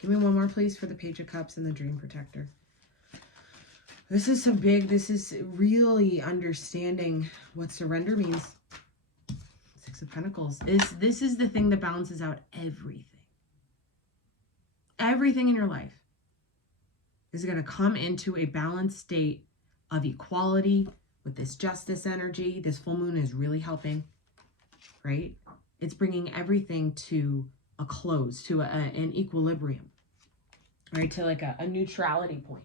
Give me one more, please, for the Page of Cups and the Dream Protector. This is really understanding what surrender means. Six of Pentacles. This is the thing that balances out everything. Everything in your life is going to come into a balanced state of equality with this justice energy. This full moon is really helping, right? It's bringing everything to a close, to an equilibrium, right? To like a neutrality point.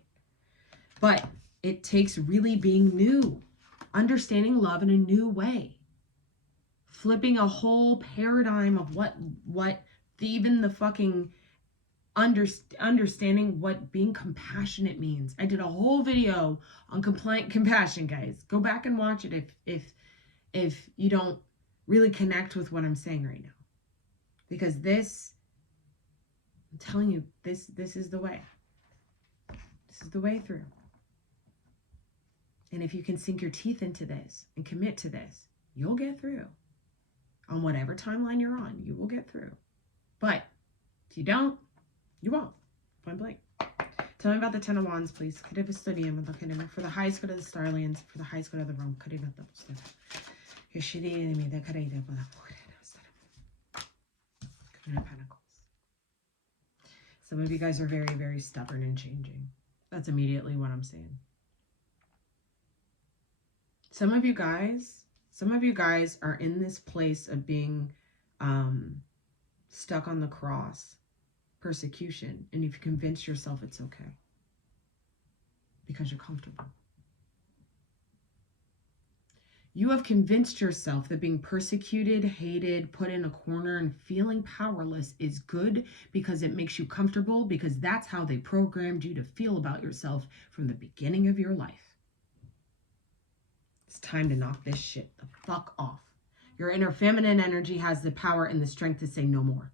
But it takes really being new, understanding love in a new way, flipping a whole paradigm of even the fucking understanding what being compassionate means. I did a whole video on compliant compassion, guys. Go back and watch it if you don't really connect with what I'm saying right now. Because this, I'm telling you, this is the way. This is the way through. And if you can sink your teeth into this and commit to this, you'll get through. On whatever timeline you're on, you will get through. But if you don't, you won't. Point blank. Tell me about the Ten of Wands, please. For the highest good of the Starlians, for the highest good of the realm. Ten of Pentacles. Some of you guys are very, very stubborn and changing. That's immediately what I'm saying. Some of you guys are in this place of being stuck on the cross, persecution, and you've convinced yourself it's okay because you're comfortable. You have convinced yourself that being persecuted, hated, put in a corner, and feeling powerless is good because it makes you comfortable, because that's how they programmed you to feel about yourself from the beginning of your life. It's time to knock this shit the fuck off. Your inner feminine energy has the power and the strength to say no more.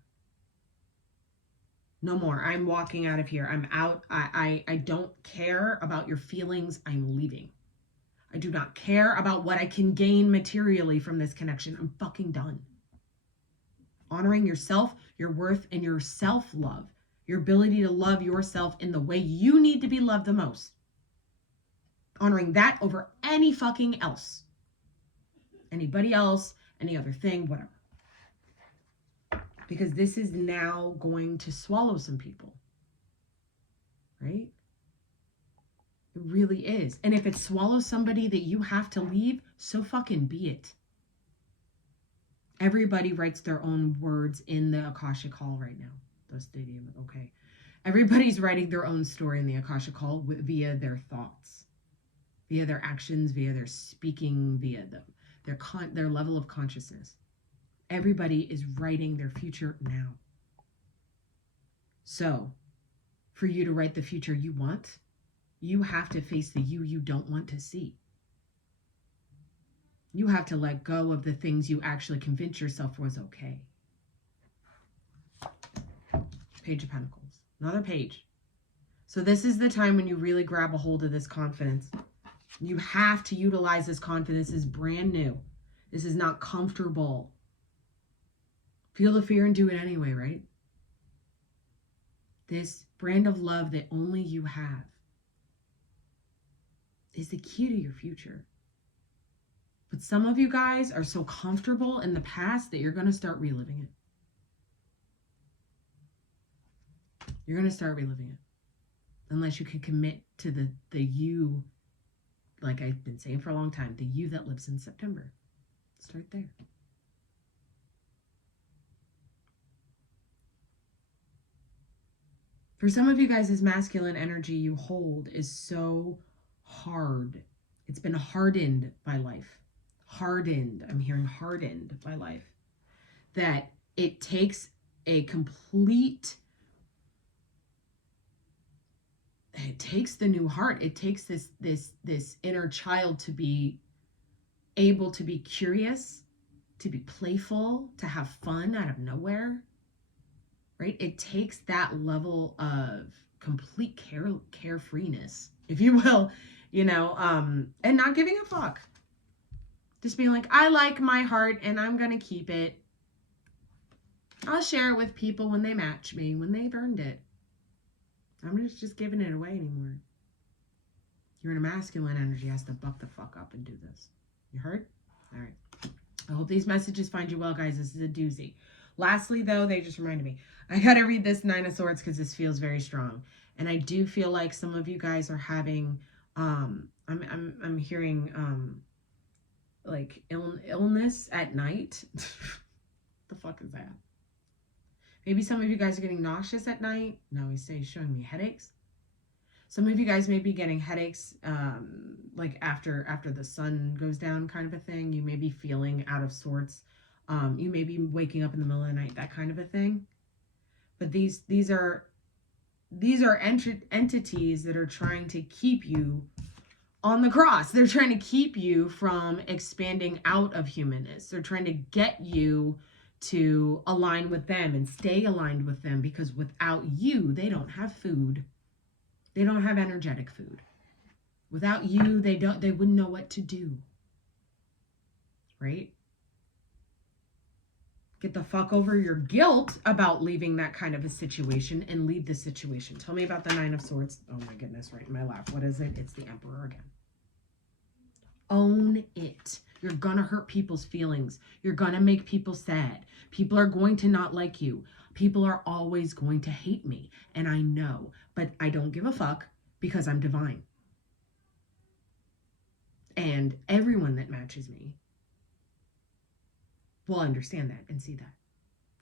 No more. I'm walking out of here. I'm out. I don't care about your feelings. I'm leaving. I do not care about what I can gain materially from this connection. I'm fucking done. Honoring yourself, your worth, and your self-love. Your ability to love yourself in the way you need to be loved the most. Honoring that over any fucking else. Anybody else, any other thing, whatever. Because this is now going to swallow some people. Right? It really is. And if it swallows somebody that you have to leave, so fucking be it. Everybody writes their own words in the Akashic Hall right now. The stadium, okay. Everybody's writing their own story in the Akashic Hall via their thoughts, via their actions, via their speaking, via their level of consciousness. Everybody is writing their future now. So, for you to write the future you want, you have to face the you don't want to see. You have to let go of the things you actually convinced yourself was okay. Page of Pentacles. Another page. So this is the time when you really grab a hold of this confidence. You have to utilize this confidence. This is brand new. This is not comfortable. Feel the fear and do it anyway, right? This brand of love that only you have is the key to your future. But some of you guys are so comfortable in the past that you're going to start reliving it. You're going to start reliving it. Unless you can commit to the you, like I've been saying for a long time, the you that lives in September. Start there. For some of you guys, this masculine energy you hold is so hard. It's been hardened by life. Hardened. I'm hearing hardened by life. That it takes a complete... It takes the new heart. It takes this inner child to be able to be curious, to be playful, to have fun out of nowhere. Right? It takes that level of complete carefreeness, if you will, and not giving a fuck. Just being like, I like my heart and I'm going to keep it. I'll share it with people when they match me, when they've earned it. I'm just giving it away anymore. You're in a masculine energy, has to buck the fuck up and do this. You heard? All right. I hope these messages find you well, guys. This is a doozy. Lastly, though, they just reminded me. I got to read this Nine of Swords because this feels very strong. And I do feel like some of you guys are having, I'm hearing, like illness at night. The fuck is that? Maybe some of you guys are getting nauseous at night. No, he's showing me headaches. Some of you guys may be getting headaches, like after the sun goes down, kind of a thing. You may be feeling out of sorts. You may be waking up in the middle of the night, that kind of a thing. But these are entities that are trying to keep you on the cross. They're trying to keep you from expanding out of humanness. They're trying to get you to align with them and stay aligned with them, because without you, they don't have food. They don't have energetic food. Without you, they wouldn't know what to do. Right? Get the fuck over your guilt about leaving that kind of a situation and leave the situation. Tell me about the Nine of Swords. Oh my goodness, right in my lap. What is it? It's the Emperor again. Own it. You're gonna hurt people's feelings. You're gonna make people sad. People are going to not like you. People are always going to hate me. And I know, but I don't give a fuck, because I'm divine. And everyone that matches me will understand that and see that.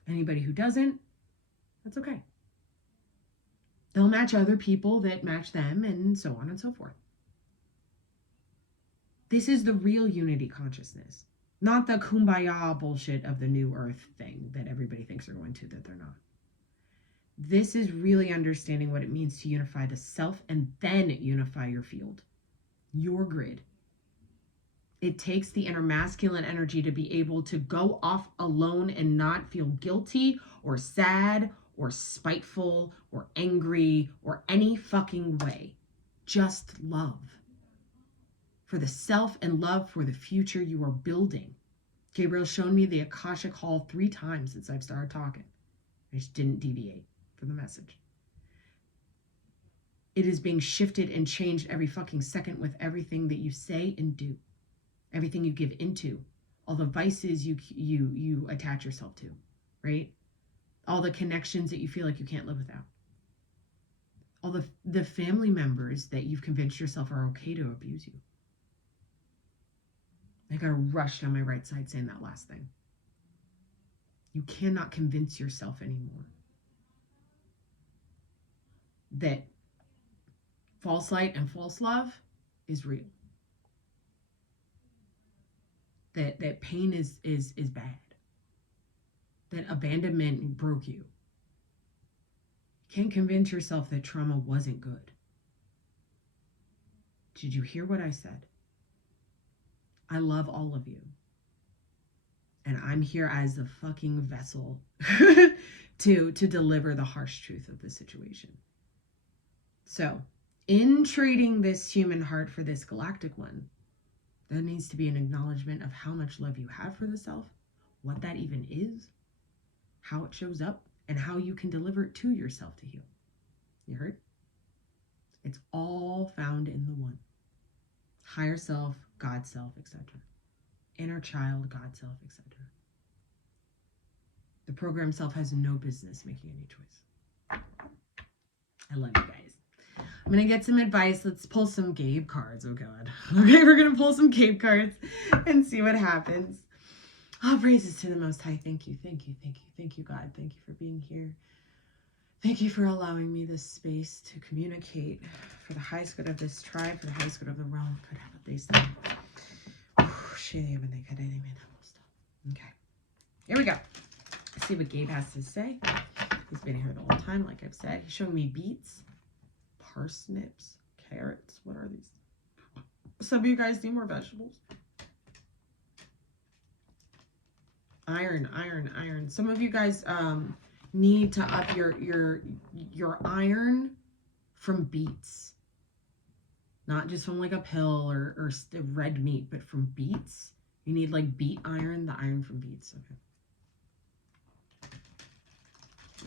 Anybody who doesn't, that's okay. They'll match other people that match them, and so on and so forth. This is the real unity consciousness, not the kumbaya bullshit of the new earth thing that everybody thinks they're going to, that they're not. This is really understanding what it means to unify the self and then unify your field, your grid. It takes the inner masculine energy to be able to go off alone and not feel guilty or sad or spiteful or angry or any fucking way. Just love for the self and love for the future you are building. Gabriel's shown me the Akashic Hall 3 times since I've started talking. I just didn't deviate from the message. It is being shifted and changed every fucking second with everything that you say and do. Everything you give into, all the vices you attach yourself to, right? All the connections that you feel like you can't live without. All the family members that you've convinced yourself are okay to abuse you. I got a rush down my right side saying that last thing. You cannot convince yourself anymore that false light and false love is real. That pain is bad. That abandonment broke you. You can't convince yourself that trauma wasn't good. Did you hear what I said? I love all of you. And I'm here as the fucking vessel to deliver the harsh truth of the situation. So, in trading this human heart for this galactic one, there needs to be an acknowledgement of how much love you have for the self, what that even is, how it shows up, and how you can deliver it to yourself to heal. You heard? It's all found in the one. Higher self, God self, etc. Inner child, God self, etc. The program self has no business making any choice. I love you guys. I'm going to get some advice. Let's pull some Gabe cards. Oh, God. Okay, we're going to pull some Gabe cards and see what happens. All praises to the Most High. Thank you, thank you, thank you, thank you, God. Thank you for being here. Thank you for allowing me this space to communicate for the highest good of this tribe, for the highest good of the realm. Okay, here we go. Let's see what Gabe has to say. He's been here the whole time, like I've said. He's showing me beets, parsnips, carrots. What are these? Some of you guys need more vegetables. Iron, iron, iron. Some of you guys need to up your iron from beets. Not just from like a pill or red meat, but from beets. You need like beet iron, the iron from beets. Okay.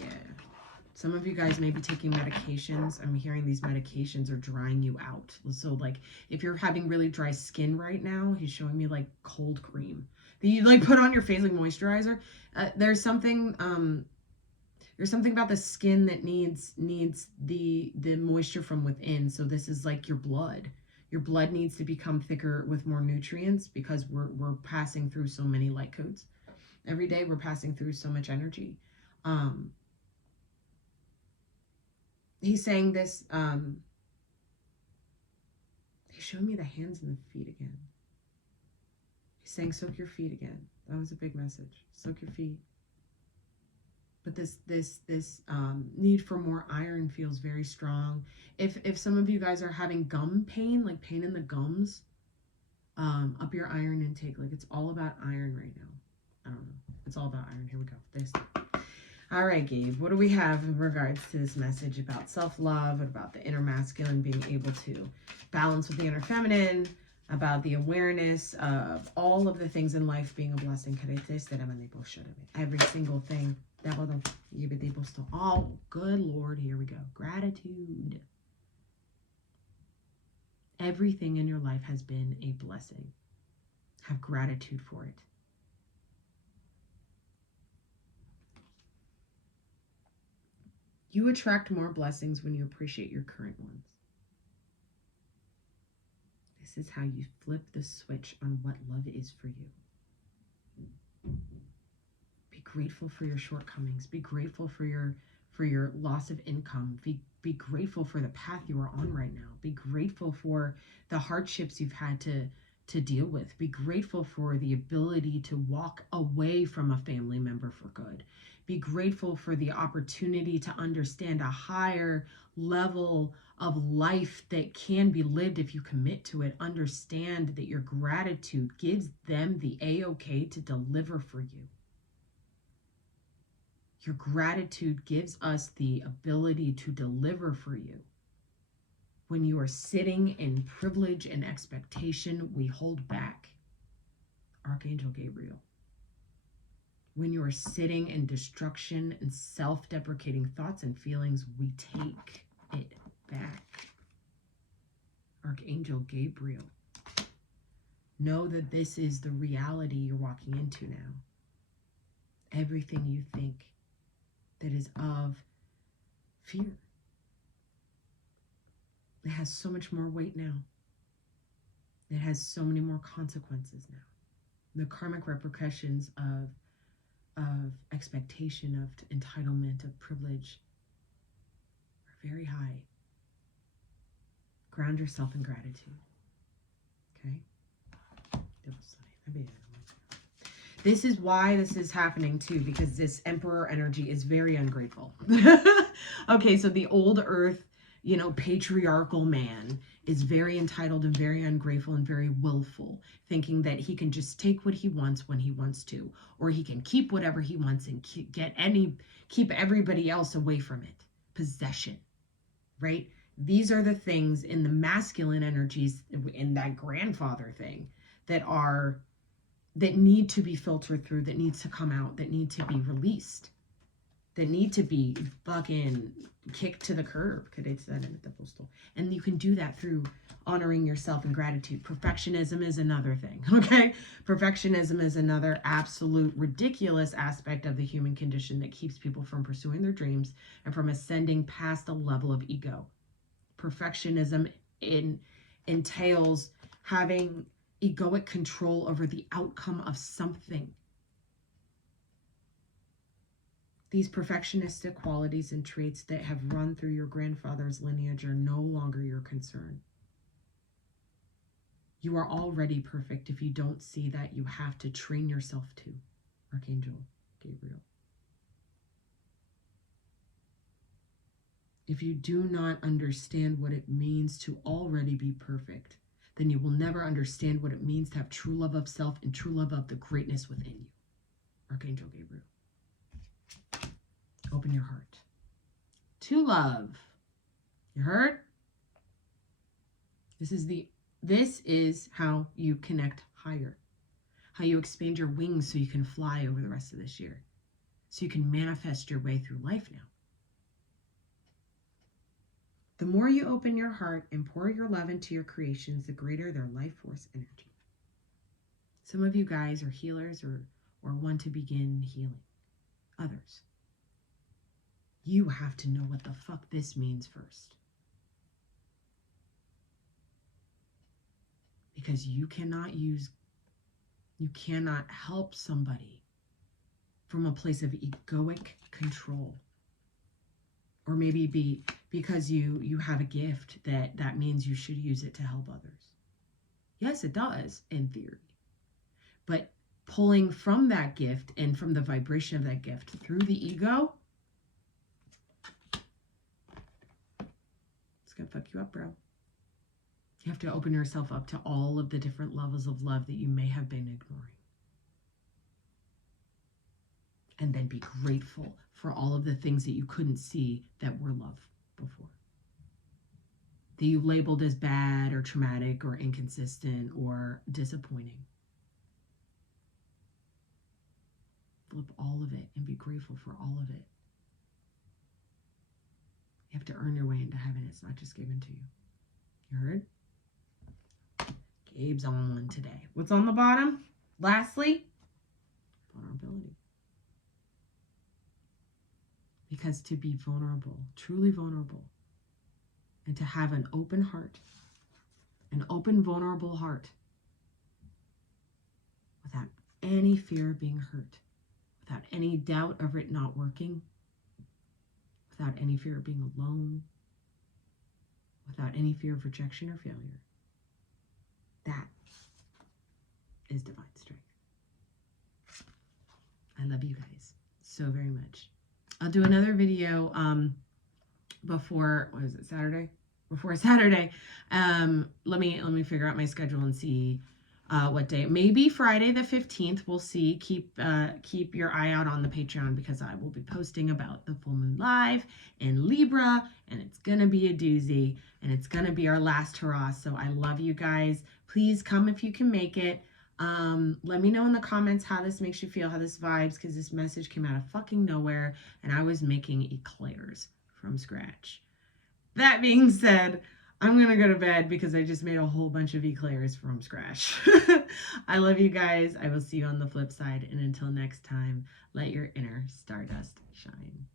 Yeah. Some of you guys may be taking medications. I'm hearing these medications are drying you out. So like if you're having really dry skin right now, he's showing me like cold cream that you like put on your face like moisturizer. There's something about the skin that needs the moisture from within. So this is like your blood. Your blood needs to become thicker with more nutrients because we're passing through so many light codes. Every day we're passing through so much energy. He's saying this, he showed me the hands and the feet again. He's saying, soak your feet again. That was a big message. Soak your feet. But this need for more iron feels very strong. If some of you guys are having gum pain, like pain in the gums, up your iron intake. Like it's all about iron right now. I don't know. It's all about iron. Here we go. This. All right, Gabe, what do we have in regards to this message about self-love, about the inner masculine being able to balance with the inner feminine, about the awareness of all of the things in life being a blessing? Every single thing. Oh, good Lord, here we go. Gratitude. Everything in your life has been a blessing. Have gratitude for it. You attract more blessings when you appreciate your current ones. This is how you flip the switch on what love is for you. Be grateful for your shortcomings. Be grateful for your loss of income. Be grateful for the path you are on right now. Be grateful for the hardships you've had to deal with. Be grateful for the ability to walk away from a family member for good. Be grateful for the opportunity to understand a higher level of life that can be lived if you commit to it. Understand that your gratitude gives them the A-OK to deliver for you. Your gratitude gives us the ability to deliver for you. When you are sitting in privilege and expectation, we hold back. Archangel Gabriel. When you are sitting in destruction and self-deprecating thoughts and feelings, we take it back. Archangel Gabriel. Know that this is the reality you're walking into now. Everything you think that is of fear, it has so much more weight now. It has so many more consequences now. The karmic repercussions of expectation, of entitlement, of privilege are very high. Ground yourself in gratitude. Okay? This is why this is happening too, because this Emperor energy is very ungrateful. Okay, so the old earth, patriarchal man is very entitled and very ungrateful and very willful, thinking that he can just take what he wants when he wants to, or he can keep whatever he wants and keep everybody else away from it. Possession, right? These are the things in the masculine energies, in that grandfather thing, that need to be filtered through, that needs to come out, that need to be released, that need to be fucking kicked to the curb. And you can do that through honoring yourself and gratitude. Perfectionism is another thing, okay? Perfectionism is another absolute ridiculous aspect of the human condition that keeps people from pursuing their dreams and from ascending past a level of ego. Perfectionism entails having egoic control over the outcome of something. These perfectionistic qualities and traits that have run through your grandfather's lineage are no longer your concern. You are already perfect. If you don't see that, you have to train yourself to. Archangel Gabriel. If you do not understand what it means to already be perfect, then you will never understand what it means to have true love of self and true love of the greatness within you. Archangel Gabriel. Open your heart to love. You heard? This is how you connect higher. How you expand your wings so you can fly over the rest of this year. So you can manifest your way through life now. The more you open your heart and pour your love into your creations, the greater their life force energy. Some of you guys are healers or want to begin healing. Others, you have to know what the fuck this means first. Because you cannot help somebody from a place of egoic control. Or maybe because you have a gift that means you should use it to help others. Yes, it does, in theory. But pulling from that gift and from the vibration of that gift through the ego, it's going to fuck you up, bro. You have to open yourself up to all of the different levels of love that you may have been ignoring. And then be grateful for all of the things that you couldn't see that were love before. That you labeled as bad or traumatic or inconsistent or disappointing. Flip all of it and be grateful for all of it. You have to earn your way into heaven. It's not just given to you. You heard? Gabe's on one today. What's on the bottom? Lastly, vulnerability. Because to be vulnerable, truly vulnerable, and to have an open heart an open, vulnerable heart without any fear of being hurt, without any doubt of it not working, without any fear of being alone, without any fear of rejection or failure. That is divine strength. I love you guys so very much. I'll do another video before, what is it, Saturday? Before Saturday. Let me figure out my schedule and see what day. Maybe Friday the 15th. We'll see. Keep your eye out on the Patreon, because I will be posting about the full moon live in Libra, and it's gonna be a doozy, and it's gonna be our last hurrah. So I love you guys. Please come if you can make it. Let me know in the comments how this makes you feel, how this vibes, because this message came out of fucking nowhere, and I was making eclairs from scratch. That being said, I'm gonna go to bed because I just made a whole bunch of eclairs from scratch. I love you guys. I will see you on the flip side, and until next time, let your inner stardust shine.